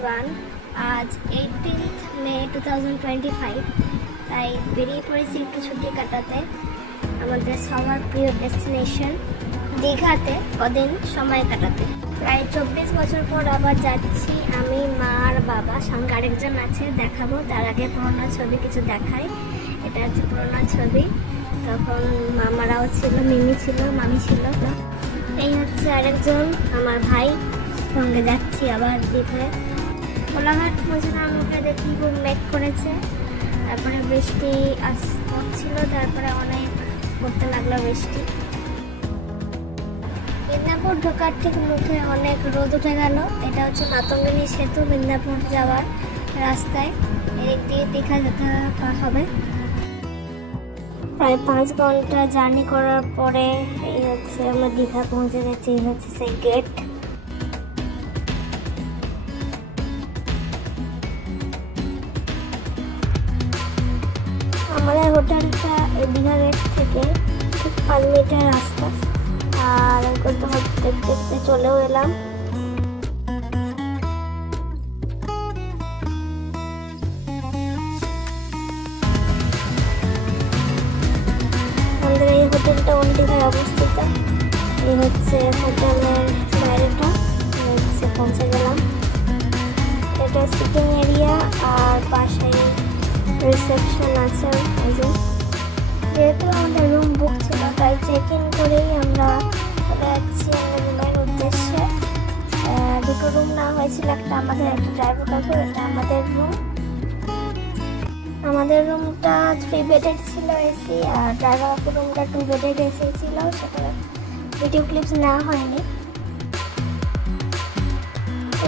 Everyone, আজ 18th মে 2025। তাই বেরিয়ে পড়েছি একটু ছুটি কাটাতে আমাদের সবার প্রিয় ডেস্টিনেশন দীঘাতে কদিন সময় কাটাতে। প্রায় 24 বছর পর আবার যাচ্ছি আমি, মা আর বাবা, সঙ্গে আরেকজন আছে, দেখাবো। তার আগে পুরোনো ছবি কিছু দেখাই। এটা হচ্ছে পুরোনো ছবি, তখন মামারাও ছিল, মিমি ছিল, মামি ছিল। এই হচ্ছে আরেকজন আমার ভাই, সঙ্গে যাচ্ছি আবার দীঘায়। কোলাঘাট পৌঁছানোর মুখে দেখি খুব মেঘ করেছে, তারপরে বৃষ্টি হচ্ছিল, তারপরে অনেক পড়তে লাগলো বৃষ্টি। মিদনাপুর ঢোকার ঠিক মুখে অনেক রোদ উঠে গেল। এটা হচ্ছে মাতঙ্গিনী সেতু, মিদনাপুর যাওয়ার রাস্তায়। এদিক দিয়ে দীঘা যেতে হবে। প্রায় 5 ঘন্টা জার্নি করার পরে এই হচ্ছে আমরা দীঘা পৌঁছে গেছি। এই হচ্ছে সেই গেট। আমাদের হোটেলটা দীঘা গেট থেকে ঠিক 5 মিনিটের রাস্তা, আর দেখতে দেখতে চলেও এলাম। আমাদের এই হোটেলটা দীঘায় অবস্থিত। এই হচ্ছে হোটেলের বাইরেটা, হচ্ছে পৌঁছে গেলাম। এটা সিটিং এরিয়া আর পাশে রিসেপশন আছে। যেহেতু আমাদের রুম বুক ছিল, তাই চেক ইন করেই আমরা চলে যাচ্ছি আমাদের রুমের উদ্দেশ্যে। দুটো রুম না হয়েছিল, একটা আমাদের, একটা ড্রাইভার কাকু। এটা আমাদের রুম। আমাদের রুমটা 3 বেডেড ছিল এসি, আর ড্রাইভার কাকুর রুমটা 2 বেডেড এসি ছিল। সেটা ভিডিও ক্লিপস নেওয়া হয়নি।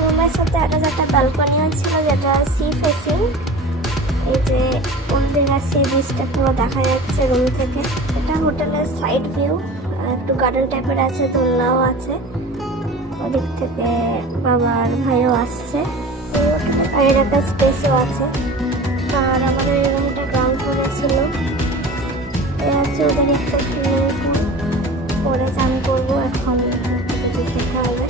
রুমের সাথে একটা ব্যালকনিও ছিল, যেটা সি ফেসিং। এই যে ওল্ড দীঘা সি বিচটা পুরো দেখা যাচ্ছে রুম থেকে। এটা হোটেলের সাইড ভিউ, একটু গার্ডেন টাইপের আছে, দোলনাও আছে। ওদিক থেকে বাবার ভাইও আসছে। এই হোটেলে বাইরে একটা স্পেসও আছে। আর আমাদের এই রুমটা গ্রাউন্ড ফ্লোরে ছিল। এই হচ্ছে ওদের একটা সুইমিং পুল, পরে চান করবো। এখন কিছু খেতে হবে।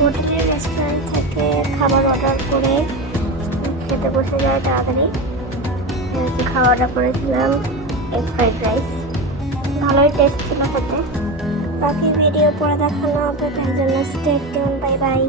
হোটেলের রেস্টুরেন্ট থেকে খাবার অর্ডার করে খেতে বসে যায় তাড়াতাড়ি। খাওয়া অর্ডার করেছিলাম এগ ফ্রাইড রাইস, ভালোই টেস্ট ছিল খেতে। বাকি ভিডিও পরে দেখানো হবে, তাই জন্য স্টে টিউন। Bye bye.